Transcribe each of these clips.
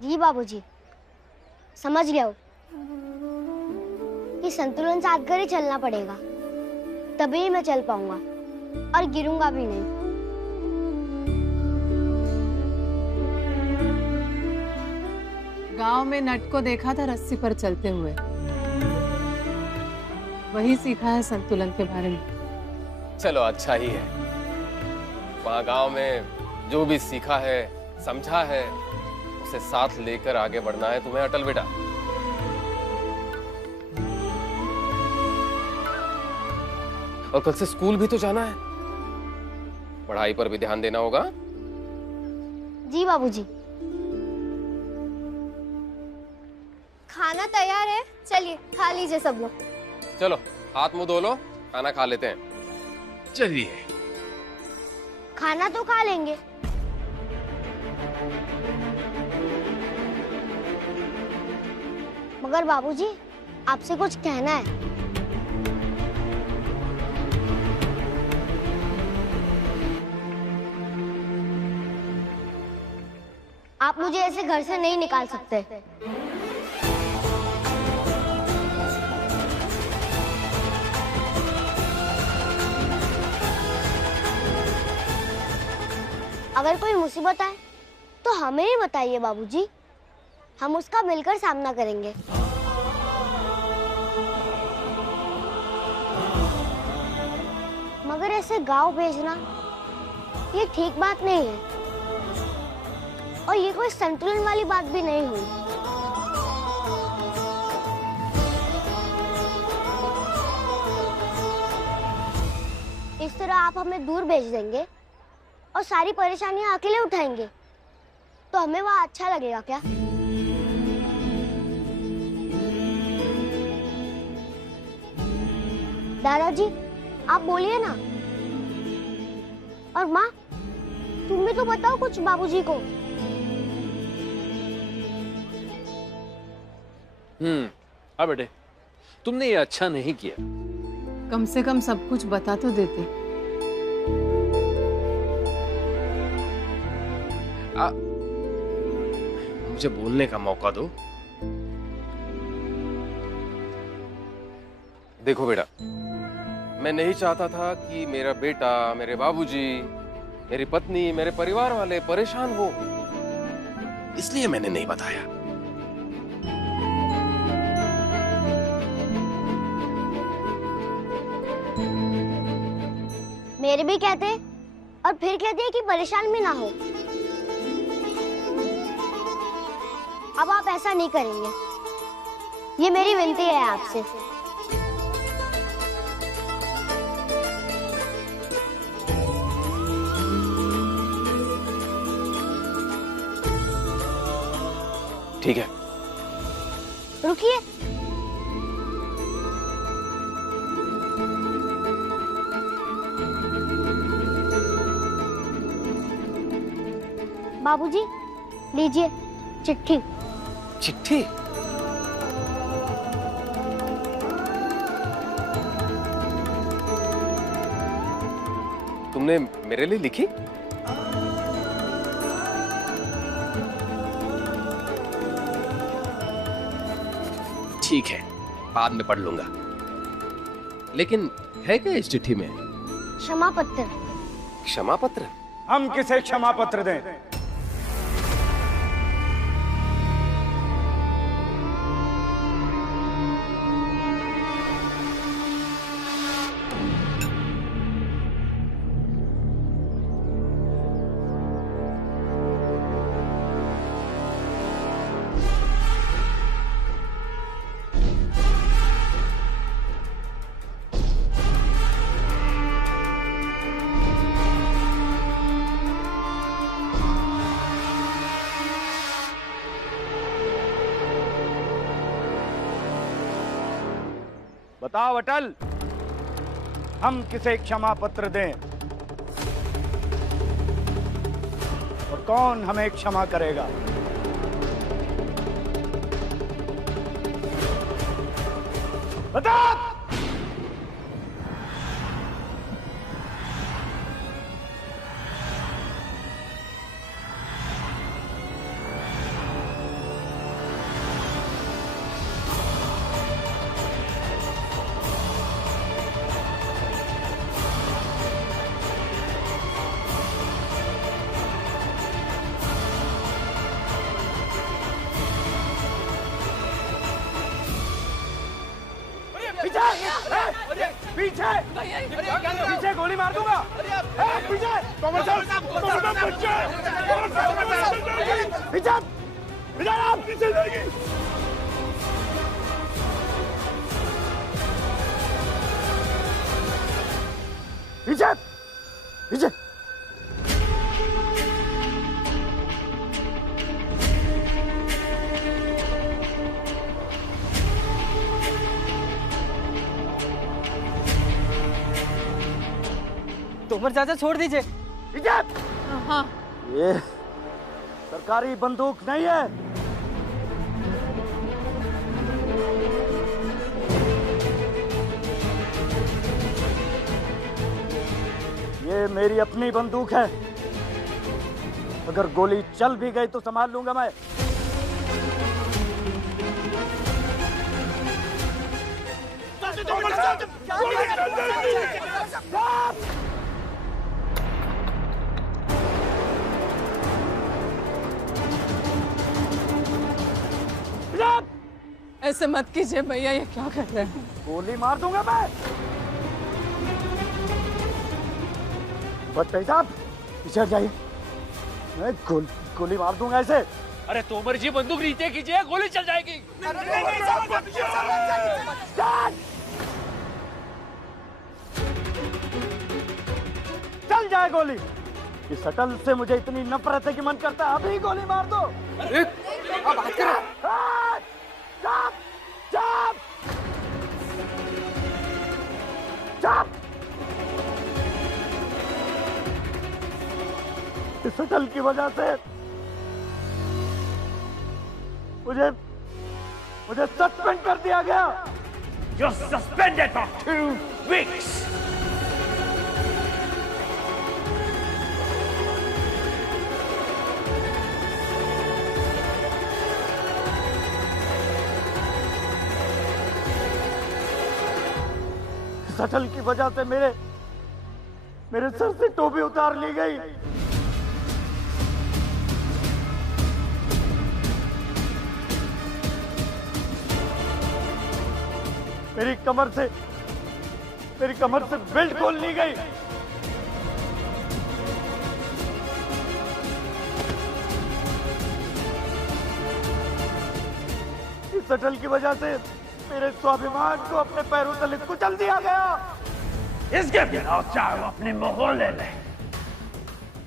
जी बाबूजी, समझ गया हूँ कि संतुलन साध कर ही चलना पड़ेगा, तभी मैं चल पाऊंगा और गिरूंगा भी नहीं। गांव में नट को देखा था रस्सी पर चलते हुए, वही सीखा है संतुलन के बारे में। चलो अच्छा ही है, वहाँ गांव में जो भी सीखा है, समझा है, उसे साथ लेकर आगे बढ़ना है तुम्हें अटल बेटा। और कल से स्कूल भी तो जाना है, पढ़ाई पर भी ध्यान देना होगा। जी बाबूजी। खाना तैयार है, चलिए खा लीजिए सब लोग। चलो हाथ मुंह धो लो, खाना खा लेते हैं। चलिए। खाना तो खा लेंगे, मगर बाबूजी आपसे कुछ कहना है। आप मुझे ऐसे घर से नहीं निकाल सकते। अगर कोई मुसीबत आए तो हमें ही बताइए बाबूजी, हम उसका मिलकर सामना करेंगे। मगर ऐसे गांव भेजना ये ठीक बात नहीं है, और ये कोई संतुलन वाली बात भी नहीं हुई। इस तरह आप हमें दूर भेज देंगे और सारी परेशानियां अकेले उठाएंगे, तो हमें वहाँ अच्छा लगेगा क्या? दादाजी आप बोलिए ना। और माँ तुम भी तो बताओ कुछ बाबूजी को। हाँ बेटे, तुमने ये अच्छा नहीं किया। कम से कम सब कुछ बता तो देते। मुझे बोलने का मौका दो। देखो बेटा, मैं नहीं चाहता था कि मेरा बेटा, मेरे बाबूजी, मेरी पत्नी, मेरे परिवार वाले परेशान हो, इसलिए मैंने नहीं बताया। मेरे भी कहते और फिर कहते हैं कि परेशान भी ना हो। अब आप ऐसा नहीं करेंगे, ये मेरी विनती है आपसे। ठीक है। रुकिए, बाबूजी लीजिए चिट्ठी। चिट्ठी? तुमने मेरे लिए लिखी? ठीक है, बाद में पढ़ लूंगा। लेकिन है क्या इस चिट्ठी में? क्षमा पत्र। क्षमा पत्र? हम किसे क्षमा पत्र दें? बताओ अटल, हम किसे क्षमा पत्र दें और कौन हमें क्षमा करेगा? बता। पीछे पीछे गोली मार दूंगा। पीछे पीछे आप पीछे जाएगी। पीछे पीछे तोमर चाचा छोड़ दीजिए। हाँ ये सरकारी बंदूक नहीं है। ये मेरी अपनी बंदूक है। अगर गोली चल भी गई तो संभाल लूंगा मैं। ऐसे मत कीजिए भैया, ये क्या कर रहे हैं? गोली मार दूंगा मैं। बस साहब पीछे हट जाइए, मैं गोली मार दूंगा ऐसे। अरे तोमर जी बंदूक नीचे कीजिए, गोली चल जाएगी। चल जाए गोली। इस शटल से मुझे इतनी नफरत है कि मन करता है अभी गोली मार दो। अब बात करो। चाप चाप चाप। इस शटल की वजह से मुझे सस्पेंड कर दिया गया। You're suspended for 2 weeks. Shuttle की वजह से मेरे सर से टोपी उतार ली गई। मेरी कमर से बेल्ट खोल ली गई। इस शटल की वजह से मेरे स्वाभिमान को अपने पैरों तले कुचल दिया गया। इसके बिना चाहे अपने मोहल्ले ले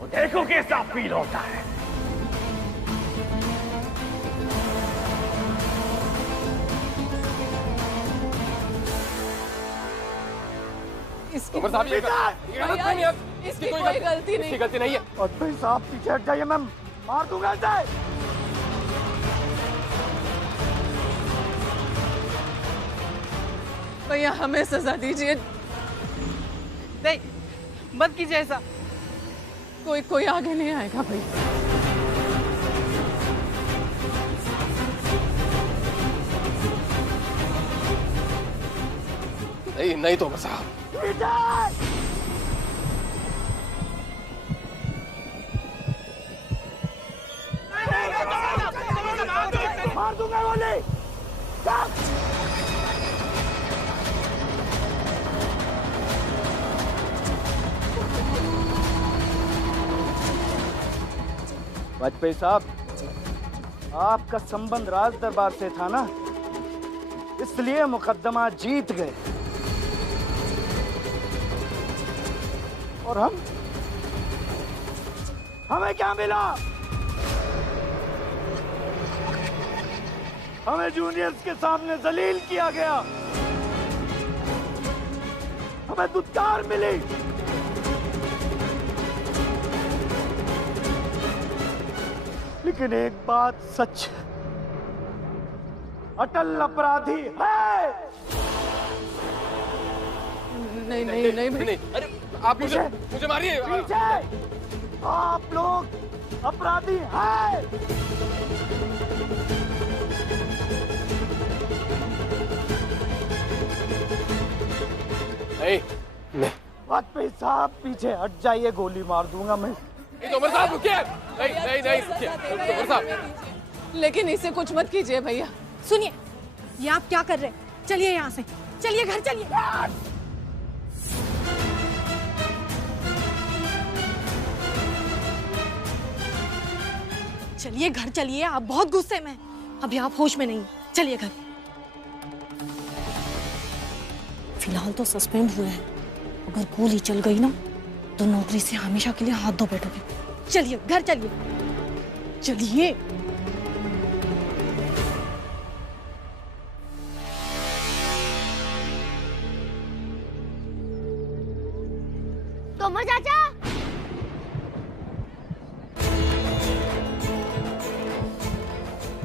वो देखो कैसा फील होता है। इसकी साहब ये भैया, इसकी कोई गलती नहीं। इसकी गलती नहीं है। और भाई साहब पीछे हट जाइए, मैं मार दूंगा इसे। भैया हमें सजा दीजिए। नहीं, मत कीजिए ऐसा। कोई आगे नहीं आएगा भैया। नहीं तोमर साहब। मार दूंगा गोली। वाजपेयी साहब, आपका संबंध राज दरबार से था ना, इसलिए मुकदमा जीत गए। और हमें क्या मिला? हमें जूनियर्स के सामने जलील किया गया, हमें दुत्कार मिली। लेकिन एक बात सच, अटल अपराधी है। नहीं। अरे आप मुझे मारिए। पीछे आप लोग अपराधी हैं। नहीं। वाजपेयी साहब पीछे हट जाइए, गोली मार दूंगा मैं। तोमर साहब रुकिए। नहीं तोमर साहब। लेकिन इसे कुछ मत कीजिए भैया। सुनिए, ये आप क्या कर रहे हैं? चलिए यहाँ से, चलिए घर चलिए। चलिए घर चलिए, आप बहुत गुस्से में हैं। अभी आप होश में नहीं, चलिए घर। फिलहाल तो सस्पेंड हुए हैं, अगर गोली चल गई ना तो नौकरी से हमेशा के लिए हाथ धो बैठोगे। चलिए घर चलिए, चलिए। तोमर चाचा,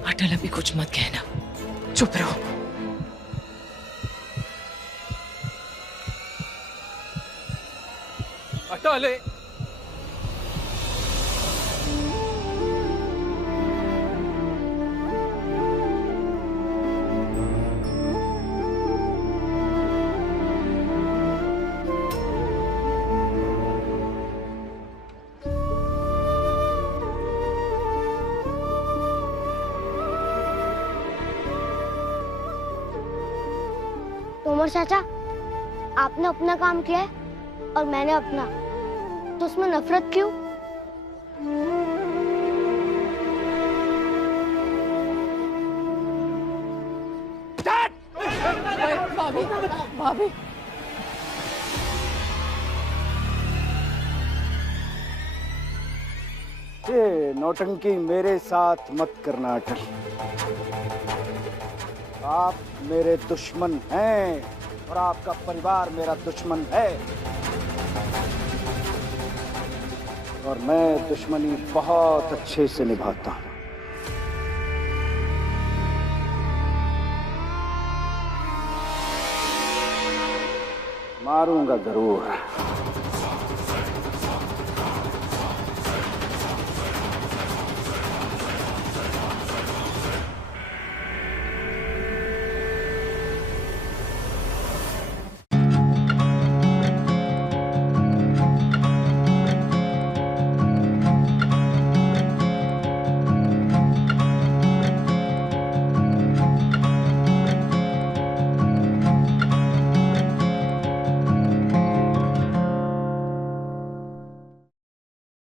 अटल अभी कुछ मत कहना, चुप रहो। अटल, तोमर चाचा, आपने अपना काम किया है और मैंने अपना, तो उसमें नफरत क्यों? भाभी, भाभी, ये नौटंकी मेरे साथ मत करना अटल। आप मेरे दुश्मन हैं और आपका परिवार मेरा दुश्मन है, और मैं दुश्मनी बहुत अच्छे से निभाता हूं। मारूंगा जरूर,